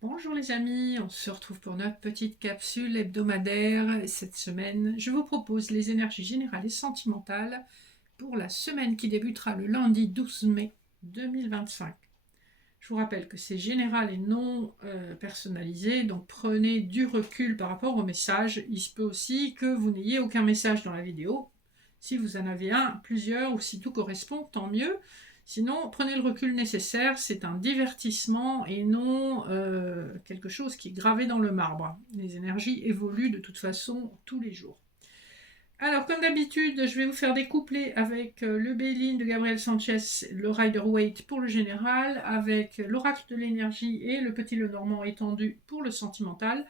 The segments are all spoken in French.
Bonjour les amis, on se retrouve pour notre petite capsule hebdomadaire. Cette semaine, je vous propose les énergies générales et sentimentales pour la semaine qui débutera le lundi 12 mai 2025. Je vous rappelle que c'est général et non personnalisé, donc prenez du recul par rapport au message. Il se peut aussi que vous n'ayez aucun message dans la vidéo. Si vous en avez un, plusieurs, ou si tout correspond, tant mieux. Sinon, prenez le recul nécessaire, c'est un divertissement et non quelque chose qui est gravé dans le marbre. Les énergies évoluent de toute façon tous les jours. Alors, comme d'habitude, je vais vous faire des couplets avec le Béline de Gabriel Sanchez, le Rider-Waite pour le général, avec l'oracle de l'énergie et le petit Lenormand étendu pour le sentimental.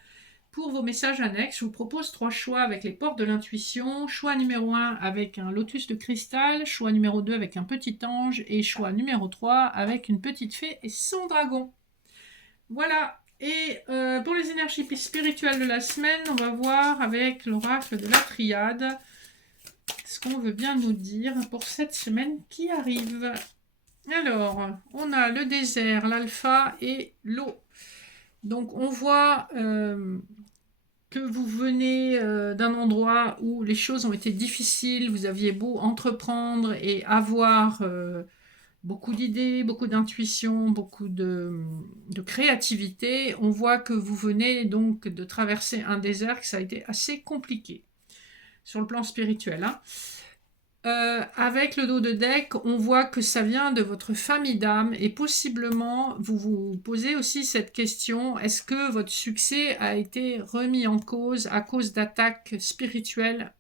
Pour vos messages annexes, je vous propose 3 choix avec les portes de l'intuition. Choix numéro 1 avec un lotus de cristal, choix numéro 2 avec un petit ange et choix numéro 3 avec une petite fée et son dragon. Voilà. Et pour les énergies spirituelles de la semaine, on va voir avec l'oracle de la triade ce qu'on veut bien nous dire pour cette semaine qui arrive. Alors, on a le désert, l'alpha et l'eau. Donc on voit que vous venez d'un endroit où les choses ont été difficiles, vous aviez beau entreprendre et avoir beaucoup d'idées, beaucoup d'intuition, beaucoup de créativité, on voit que vous venez donc de traverser un désert, que ça a été assez compliqué sur le plan spirituel. Avec le dos de deck, on voit que ça vient de votre famille d'âme et possiblement vous vous posez aussi cette question, est-ce que votre succès a été remis en cause à cause d'attaques spirituelles?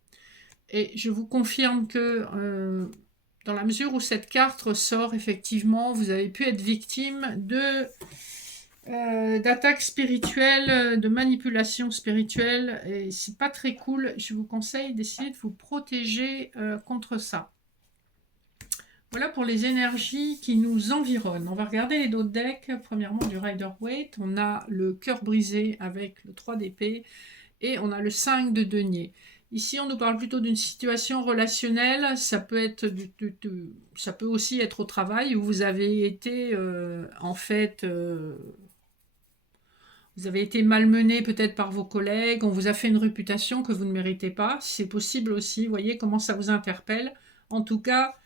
Et je vous confirme que dans la mesure où cette carte ressort, effectivement, vous avez pu être victime d'attaques spirituelles, de manipulations spirituelles, et c'est pas très cool. Je vous conseille d'essayer de vous protéger contre ça. Voilà pour les énergies qui nous environnent. On va regarder les dos de deck. Premièrement, du Rider-Waite. On a le cœur brisé avec le 3 d'épée et on a le 5 de denier. Ici, on nous parle plutôt d'une situation relationnelle. Ça peut être ça peut aussi être au travail où vous avez été vous avez été malmené peut-être par vos collègues, on vous a fait une réputation que vous ne méritez pas. C'est possible aussi. Vous voyez comment ça vous interpelle. En tout cas,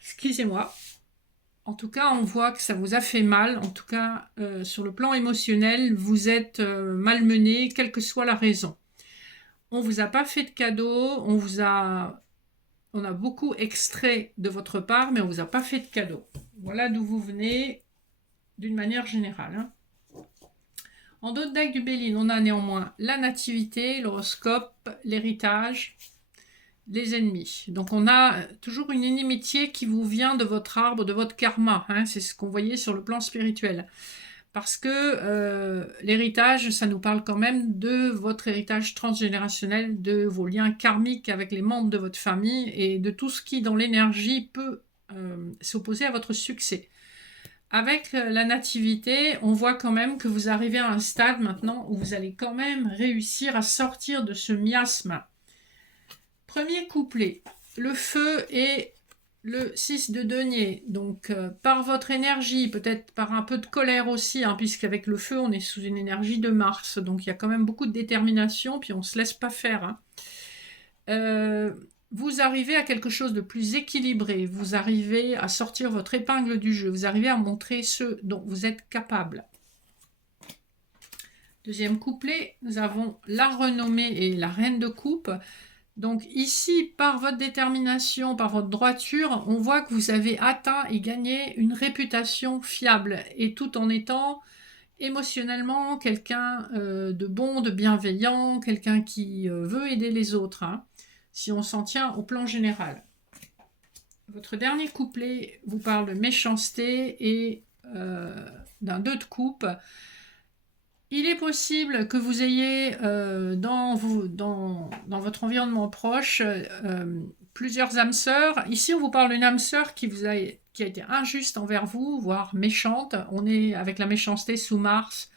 excusez-moi. En tout cas, on voit que ça vous a fait mal. En tout cas, sur le plan émotionnel, vous êtes malmené, quelle que soit la raison. On vous a pas fait de cadeau, on a beaucoup extrait de votre part, mais on vous a pas fait de cadeau. Voilà d'où vous venez d'une manière générale. En d'autres decks du Béline, on a néanmoins la nativité, l'horoscope, l'héritage, les ennemis. Donc on a toujours une inimitié qui vous vient de votre arbre, de votre karma. C'est ce qu'on voyait sur le plan spirituel. Parce que l'héritage, ça nous parle quand même de votre héritage transgénérationnel, de vos liens karmiques avec les membres de votre famille et de tout ce qui, dans l'énergie, peut s'opposer à votre succès. Avec la nativité, on voit quand même que vous arrivez à un stade maintenant où vous allez quand même réussir à sortir de ce miasme. Premier couplet, le feu et le 6 de denier. Donc par votre énergie, peut-être par un peu de colère aussi, puisqu'avec le feu, on est sous une énergie de Mars. Donc il y a quand même beaucoup de détermination, puis on ne se laisse pas faire. Vous arrivez à quelque chose de plus équilibré, vous arrivez à sortir votre épingle du jeu, vous arrivez à montrer ce dont vous êtes capable. Deuxième couplet, nous avons la renommée et la reine de coupe. Donc ici, par votre détermination, par votre droiture, on voit que vous avez atteint et gagné une réputation fiable, et tout en étant émotionnellement quelqu'un de bon, de bienveillant, quelqu'un qui veut aider les autres, si on s'en tient au plan général. Votre dernier couplet vous parle de méchanceté et d'un 2 de coupe. Il est possible que vous ayez dans votre environnement proche plusieurs âmes sœurs. Ici, on vous parle d'une âme sœur qui a été injuste envers vous, voire méchante. On est avec la méchanceté sous Mars.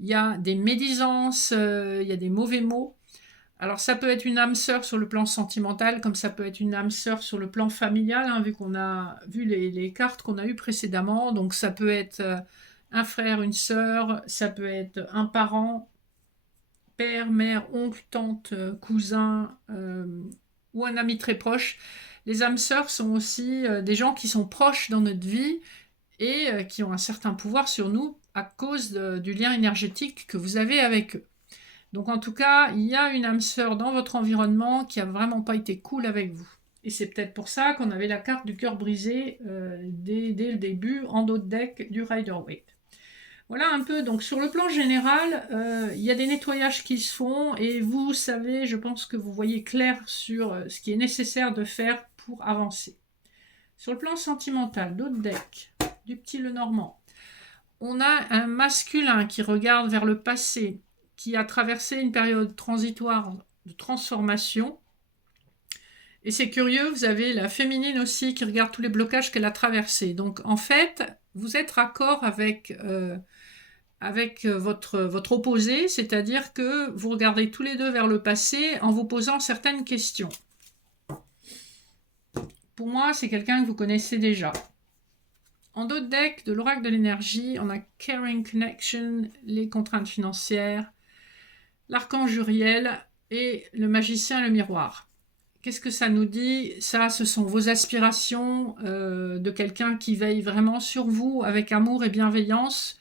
Il y a des médisances, il y a des mauvais mots. Alors ça peut être une âme sœur sur le plan sentimental, comme ça peut être une âme sœur sur le plan familial, vu qu'on a vu les cartes qu'on a eues précédemment. Donc ça peut être un frère, une sœur, ça peut être un parent, père, mère, oncle, tante, cousin, ou un ami très proche. Les âmes sœurs sont aussi des gens qui sont proches dans notre vie et qui ont un certain pouvoir sur nous à cause du lien énergétique que vous avez avec eux. Donc en tout cas, il y a une âme sœur dans votre environnement qui a vraiment pas été cool avec vous. Et c'est peut-être pour ça qu'on avait la carte du cœur brisé dès le début en dos de deck du Rider-Waite. Voilà un peu, donc sur le plan général, il y a des nettoyages qui se font et vous savez, je pense que vous voyez clair sur ce qui est nécessaire de faire pour avancer. Sur le plan sentimental, d'autres decks, du petit Lenormand, on a un masculin qui regarde vers le passé, qui a traversé une période transitoire de transformation. Et c'est curieux, vous avez la féminine aussi qui regarde tous les blocages qu'elle a traversés. Donc en fait, vous êtes raccord avec votre opposé, c'est-à-dire que vous regardez tous les deux vers le passé en vous posant certaines questions. Pour moi, c'est quelqu'un que vous connaissez déjà. En d'autres decks de l'oracle de l'énergie, on a Caring Connection, les contraintes financières, l'archange Uriel et le magicien et le miroir. Qu'est-ce que ça nous dit? Ça, ce sont vos aspirations de quelqu'un qui veille vraiment sur vous avec amour et bienveillance.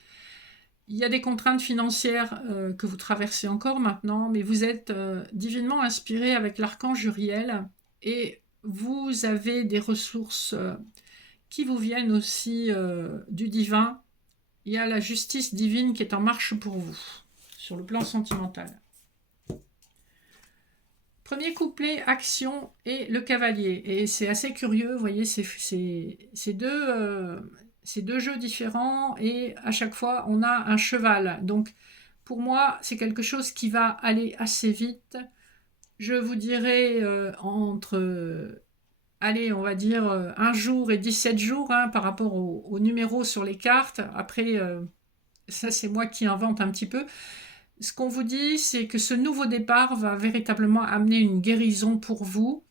Il y a des contraintes financières que vous traversez encore maintenant, mais vous êtes divinement inspiré avec l'archange Uriel et vous avez des ressources qui vous viennent aussi du divin. Il y a la justice divine qui est en marche pour vous, sur le plan sentimental. Premier couplet, action et le cavalier. Et c'est assez curieux, vous voyez, c'est deux jeux différents et à chaque fois, on a un cheval. Donc, pour moi, c'est quelque chose qui va aller assez vite. Je vous dirais allez, on va dire 1 jour et 17 jours par rapport aux numéros sur les cartes. Après, ça, c'est moi qui invente un petit peu. Ce qu'on vous dit, c'est que ce nouveau départ va véritablement amener une guérison pour vous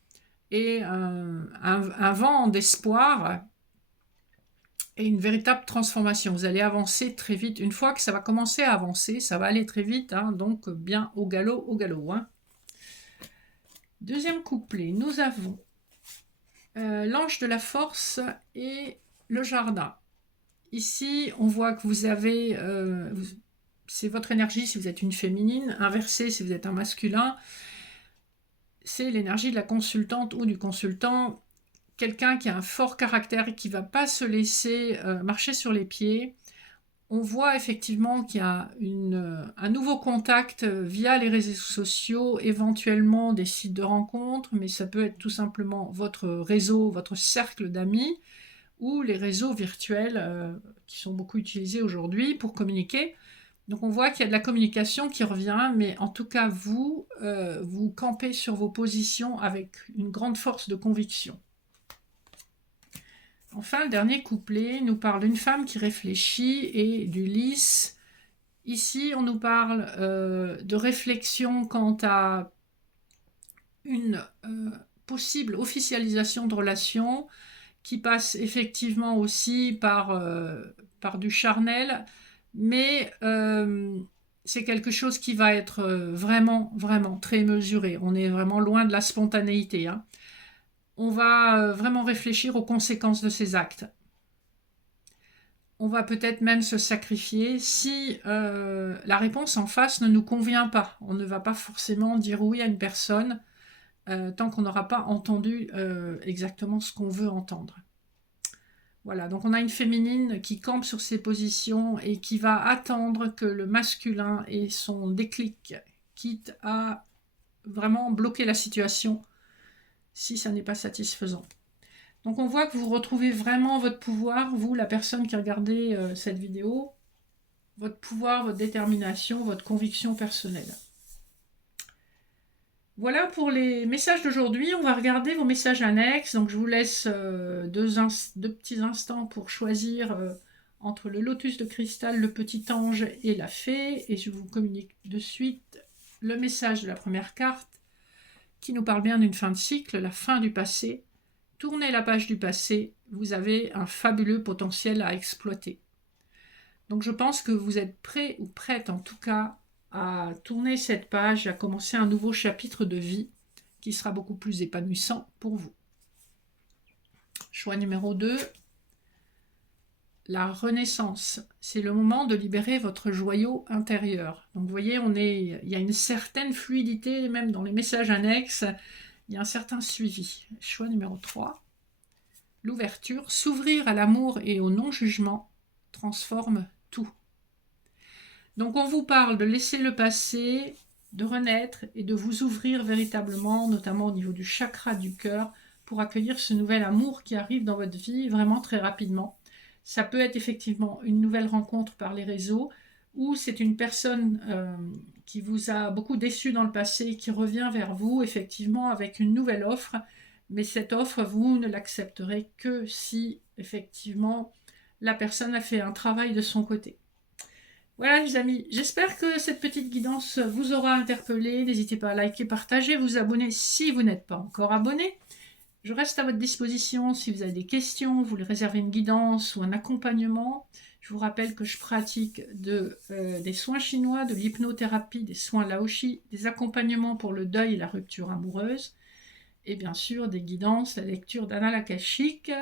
et un vent d'espoir et une véritable transformation. Vous allez avancer très vite. Une fois que ça va commencer à avancer, ça va aller très vite, donc bien au galop, au galop. Deuxième couplet, nous avons l'ange de la force et le jardin. Ici, on voit que vous avez... c'est votre énergie si vous êtes une féminine, inversé si vous êtes un masculin. C'est l'énergie de la consultante ou du consultant, quelqu'un qui a un fort caractère et qui ne va pas se laisser marcher sur les pieds. On voit effectivement qu'il y a un nouveau contact via les réseaux sociaux, éventuellement des sites de rencontres, mais ça peut être tout simplement votre réseau, votre cercle d'amis, ou les réseaux virtuels qui sont beaucoup utilisés aujourd'hui pour communiquer. Donc on voit qu'il y a de la communication qui revient, mais en tout cas vous campez sur vos positions avec une grande force de conviction. Enfin, le dernier couplet nous parle d'une femme qui réfléchit et du lys. Ici, on nous parle de réflexion quant à une possible officialisation de relations qui passe effectivement aussi par du charnel, mais c'est quelque chose qui va être vraiment, vraiment très mesuré. On est vraiment loin de la spontanéité. On va vraiment réfléchir aux conséquences de ces actes. On va peut-être même se sacrifier si la réponse en face ne nous convient pas. On ne va pas forcément dire oui à une personne tant qu'on n'aura pas entendu exactement ce qu'on veut entendre. Voilà, donc on a une féminine qui campe sur ses positions et qui va attendre que le masculin ait son déclic, quitte à vraiment bloquer la situation si ça n'est pas satisfaisant. Donc on voit que vous retrouvez vraiment votre pouvoir, vous, la personne qui regardez cette vidéo, votre pouvoir, votre détermination, votre conviction personnelle. Voilà pour les messages d'aujourd'hui. On va regarder vos messages annexes. Donc je vous laisse deux petits instants pour choisir entre le lotus de cristal, le petit ange et la fée. Et je vous communique de suite le message de la première carte qui nous parle bien d'une fin de cycle, la fin du passé. Tournez la page du passé, vous avez un fabuleux potentiel à exploiter. Donc je pense que vous êtes prêt ou prête en tout cas à tourner cette page, à commencer un nouveau chapitre de vie qui sera beaucoup plus épanouissant pour vous. Choix numéro 2, la renaissance. C'est le moment de libérer votre joyau intérieur. Donc vous voyez, il y a une certaine fluidité, même dans les messages annexes, il y a un certain suivi. Choix numéro 3, l'ouverture. S'ouvrir à l'amour et au non-jugement transforme tout. Donc on vous parle de laisser le passé, de renaître et de vous ouvrir véritablement, notamment au niveau du chakra du cœur, pour accueillir ce nouvel amour qui arrive dans votre vie vraiment très rapidement. Ça peut être effectivement une nouvelle rencontre par les réseaux, ou c'est une personne qui vous a beaucoup déçu dans le passé, qui revient vers vous effectivement avec une nouvelle offre, mais cette offre, vous ne l'accepterez que si effectivement la personne a fait un travail de son côté. Voilà les amis, j'espère que cette petite guidance vous aura interpellé. N'hésitez pas à liker, partager, vous abonner si vous n'êtes pas encore abonné. Je reste à votre disposition si vous avez des questions, vous voulez réserver une guidance ou un accompagnement. Je vous rappelle que je pratique des soins chinois, de l'hypnothérapie, des soins laoshi, des accompagnements pour le deuil et la rupture amoureuse, et bien sûr des guidances, la lecture d'Annales Akashiques,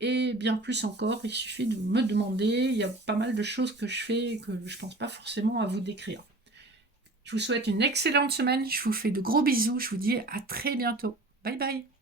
et bien plus encore. Il suffit de me demander, il y a pas mal de choses que je fais que je ne pense pas forcément à vous décrire. Je vous souhaite une excellente semaine, je vous fais de gros bisous, je vous dis à très bientôt. Bye bye.